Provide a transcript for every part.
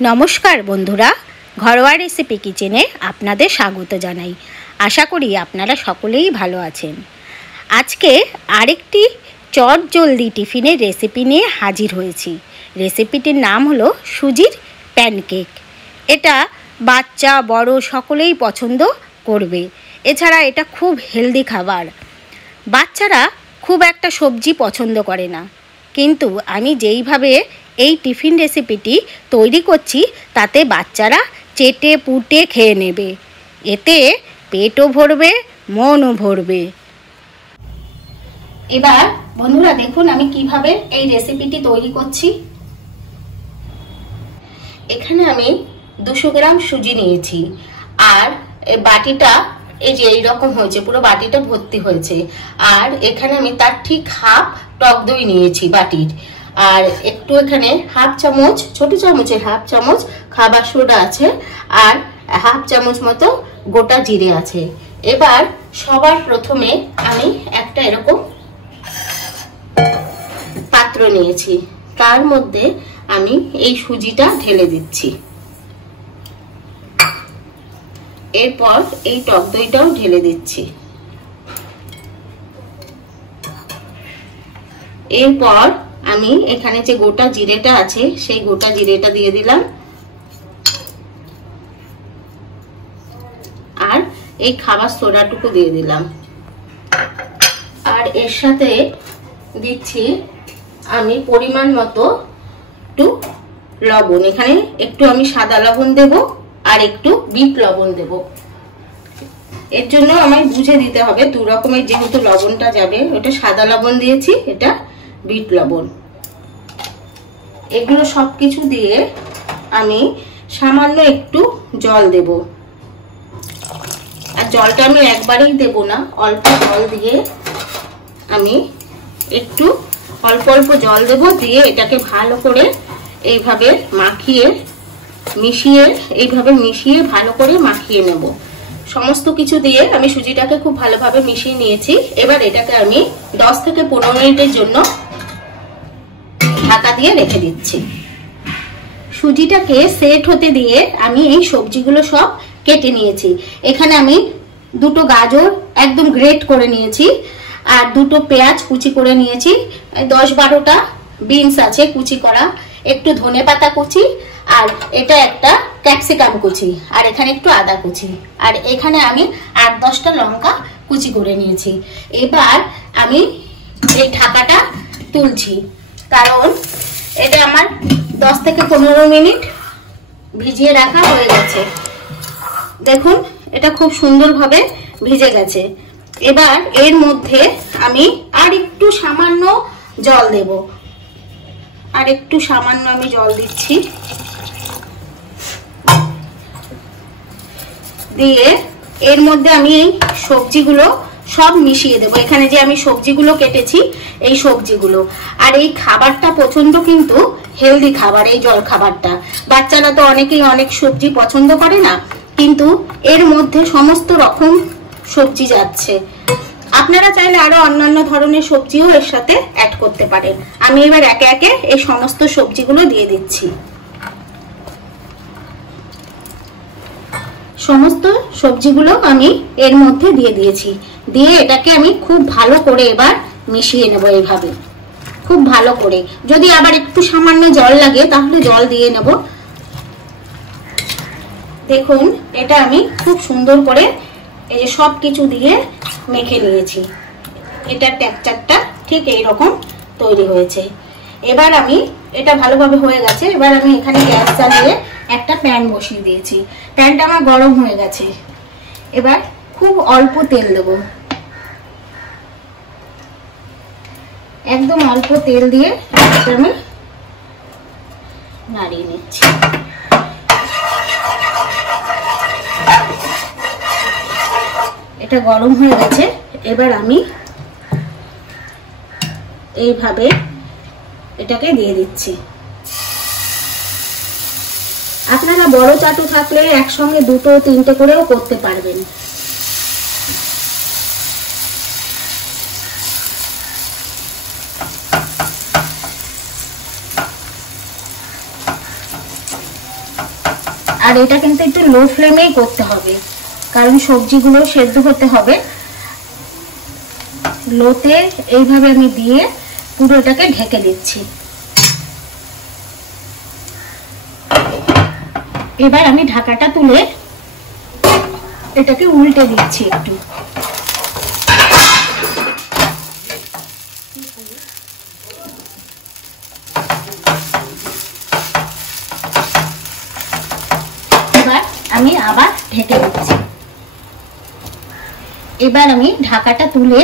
নমস্কার বন্ধুরা, ঘরোয়া রেসিপি কিচেনে আপনাদের স্বাগত জানাই। আশা করি আপনারা সকলেই ভালো আছেন। আজকে আরেকটি চটজলদি টিফিনের রেসিপি নিয়ে হাজির হয়েছি। রেসিপিটির নাম হলো সুজির প্যানকেক। এটা বাচ্চা বড় সকলেই পছন্দ করবে। এছাড়া এটা খুব হেলদি খাবার। বাচ্চারা খুব একটা সবজি পছন্দ করে না, কিন্তু আমি যেইভাবে এই টিফিন রেসিপিটি তৈরি করছি তাতে বাচ্চারা চেটে পুটে খেয়ে নেবে। এতে পেটও ভরবে, মনও ভরবে। এবার বন্ধুরা দেখুন আমি কিভাবে এই রেসিপিটি তৈরি করছি। এখানে আমি 200 গ্রাম সুজি নিয়েছি, আর এই বাটিটা এই যে এইরকম হয়েছে, পুরো বাটিটা ভর্তি হয়েছে। আর এখানে আমি তার ঠিক হাফ টক দই নিয়েছি বাটির, আর একটু এখানে হাফ চামচ, ছোট চামচের হাফ চামচ খাবার সোডা আছে, আর হাফ চামচ মতো গোটা জিরে আছে। এবার সবার প্রথমে আমি একটা এরকম পাত্র নিয়েছি, তার মধ্যে আমি এই সুজিটা ঢেলে দিচ্ছি। এরপর এই টক দইটাও ঢেলে দিচ্ছি। এরপর আমি এখানে যে গোটা জিরেটা আছে সেই গোটা জিরেটা দিয়ে দিলাম, আর এই খাবার সোডাটুকু দিয়ে দিলাম, আর এর সাথে দিচ্ছি আমি পরিমাণ মতো একটু লবণ। এখানে একটু আমি সাদা লবণ দেব, আর একটু বিট লবণ দেব। এর জন্য আমায় বুঝে দিতে হবে দু রকমের, যেহেতু লবণটা যাবে। ওটা সাদা লবণ দিয়েছি, এটা বিট লবণ। এগুলো সবকিছু দিয়ে আমি সামান্য একটু জল দেব, আর জলটা আমি একবারেই দেব না, অল্প জল দিয়ে আমি একটু অল্প অল্প জল দেব, দিয়ে এটাকে ভালো করে এইভাবে মিশিয়ে ভালো করে মাখিয়ে নেব। সমস্ত কিছু দিয়ে আমি সুজিটাকে খুব ভালোভাবে মিশিয়ে নিয়েছি। এবার এটাকে আমি 10 থেকে 15 মিনিটের জন্য ঢাকা দিয়ে রেখে দিচ্ছি। সুজিটাকে সেট হতে দিয়ে আমি এই সবজিগুলো সব কেটে নিয়েছি। এখানে আমি 2টো গাজর একদম গ্রেট করে নিয়েছি, আর 2টো পেঁয়াজ কুচি করে নিয়েছি, 10-12টা বিনস আছে কুচি করা, একটু ধনেপাতা কুচি, আর এটা একটা ক্যাপসিকাম কুচি, আর এখানে একটু আদা কুচি, আর এখানে আমি 8-10টা লঙ্কা কুচি করে নিয়েছি। এবার আমি এই ঢাকাটা তুলছি, কারণ এটা আমার 10 থেকে 15 মিনিট ভিজিয়ে রাখা হয়ে গেছে। দেখুন এটা খুব সুন্দরভাবে ভিজে গেছে। এবার এর মধ্যে আমি আর একটু সামান্য জল দেব, আর একটু সামান্য আমি জল দিচ্ছি, দিয়ে এর মধ্যে আমি এই সবজিগুলো সব মিশিয়ে দেবো। এখানে যে আমি সবজিগুলো কেটেছি এই সবজিগুলো, আর এই খাবারটা প্রচন্ড কিন্তু হেলদি খাবার। এই জল খাবারটা বাচ্চারা তো অনেকেই অনেক সবজি পছন্দ করে না, কিন্তু এর মধ্যে সমস্ত রকম সবজি যাচ্ছে। আপনারা চাইলে আরো অন্যান্য ধরনের সবজিও এর সাথে অ্যাড করতে পারেন। আমি এবার একে একে এই সমস্ত সবজিগুলো দিয়ে দিচ্ছি। সমস্ত সবজিগুলো আমি এর মধ্যে দিয়ে দিয়েছি, দিয়ে এটাকে আমি খুব ভালো করে এবার মিশিয়ে নেব। এইভাবে খুব ভালো করে, যদি আবার একটু সামান্য জল লাগে তাহলে জল দিয়ে নেব। দেখুন এটা আমি খুব সুন্দর করে এই যে সব কিছু দিয়ে মেখে নিয়েছি। এটা টেক্সচারটা ঠিক এইরকম তৈরি হয়েছে। এবার আমি এটা ভালোভাবে হয়ে গেছে। এবার আমি এখানে গ্যাস জ্বালিয়ে একটা প্যান বসিয়ে দিয়েছি। প্যানটা আমার গরম হয়ে গেছে। এবার খুব অল্প তেল দেব, একদম অল্প তেল দিয়ে আমি নাড়িয়ে নিচ্ছি। এটা গরম হয়ে গেছে। এবার আমি এইভাবে এটাকে দিয়ে দিচ্ছি। আপনারা বড় চাটু থাকলে একসঙ্গে 2-3টে করেও করতে পারবেন। আর এটা কিন্তু একটু লো ফ্লেমেই করতে হবে, কারণ সবজিগুলো সেদ্ধ হতে হবে। লোতে এইভাবে আমি দিয়ে পুরো এটাকে ঢেকে দিচ্ছি। এবার আমি ঢাকাটা তুলে এটাকে উল্টে দিচ্ছি একটু। এবার আমি আবার ঢেকে দিচ্ছি। এবার আমি ঢাকাটা তুলে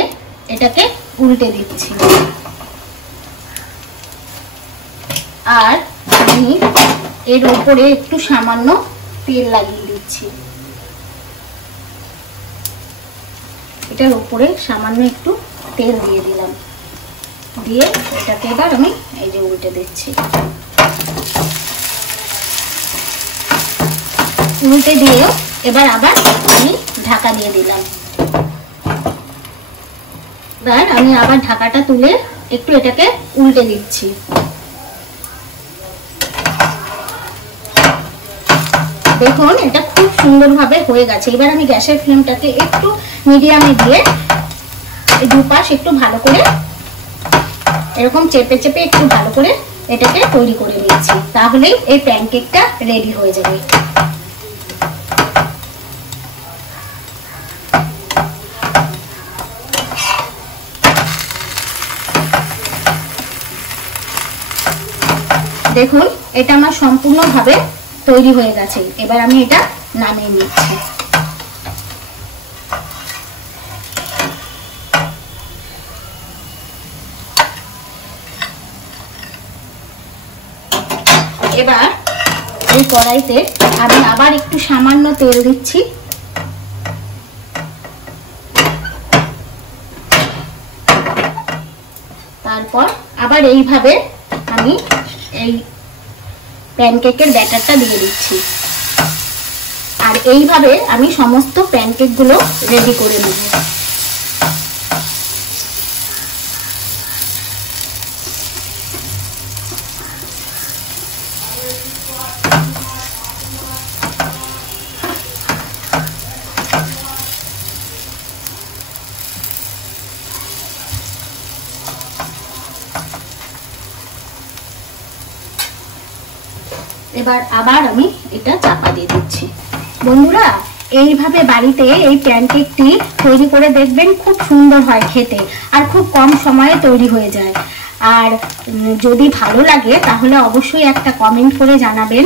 এটাকে উল্টে দিচ্ছি। আর আমি এর উপরে একটু সামান্য তেল লাগিয়ে দিচ্ছি। এটার উপরে সামান্য একটু তেল দিয়ে দিলাম, দিয়ে এটাকে এবার আমি এই যে উল্টে দিচ্ছি। উল্টে দিয়ে এবার আবার আমি ঢাকা দিয়ে দিলাম। এবার আমি আবার ঢাকাটা তুলে একটু এটাকে উল্টে দিচ্ছি। দেখুন এটা খুব সুন্দরভাবে হয়ে গেছে। এবার আমি গ্যাসের ফ্লেমটাকে একটু মিডিয়ামে দিয়ে এই দুপাশ একটু ভালো করে এরকম চেপে চেপে একটু ভালো করে এটাকে তৈরি করে নিচ্ছি, তাহলেই এই প্যানকেকটা রেডি হয়ে যাবে। দেখুন এটা আমার সম্পূর্ণভাবে তৈরি হয়ে গেছে। এবার আমি এটা নামিয়ে নিচ্ছি। এবার এই কড়াইতে আমি আবার একটু সামান্য তেল দিচ্ছি। তারপর আবার এইভাবে আমি এই প্যানকেকের ব্যাটারটা দিয়ে দিচ্ছি। আর এইভাবে আমি সমস্ত প্যানকেকগুলো রেডি করে নেব। এবার আবার আমি এটা চাপা দিয়ে দিচ্ছি। বন্ধুরা এইভাবে বাড়িতে এই প্যানকেকটি তৈরি করে দেখবেন, খুব সুন্দর হয় খেতে আর খুব কম সময়ে তৈরি হয়ে যায়। আর যদি ভালো লাগে তাহলে অবশ্যই একটা কমেন্ট করে জানাবেন,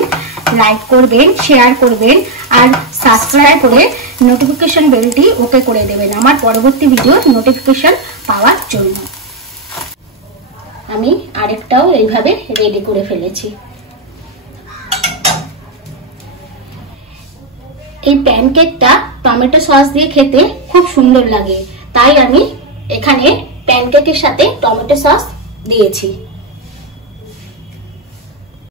লাইক করবেন, শেয়ার করবেন আর সাবস্ক্রাইব করে নোটিফিকেশন বেলটি ওকে করে দেবেন আমার পরবর্তী ভিডিওর নোটিফিকেশন পাওয়ার জন্য। আমি আরেকটাও এইভাবে রেডি করে ফেলেছি। এই প্যানকেকটা টমেটো সস দিয়ে খেতে খুব সুন্দর লাগে, তাই আমি এখানে প্যানকেকের সাথে টমেটো সস দিয়েছি।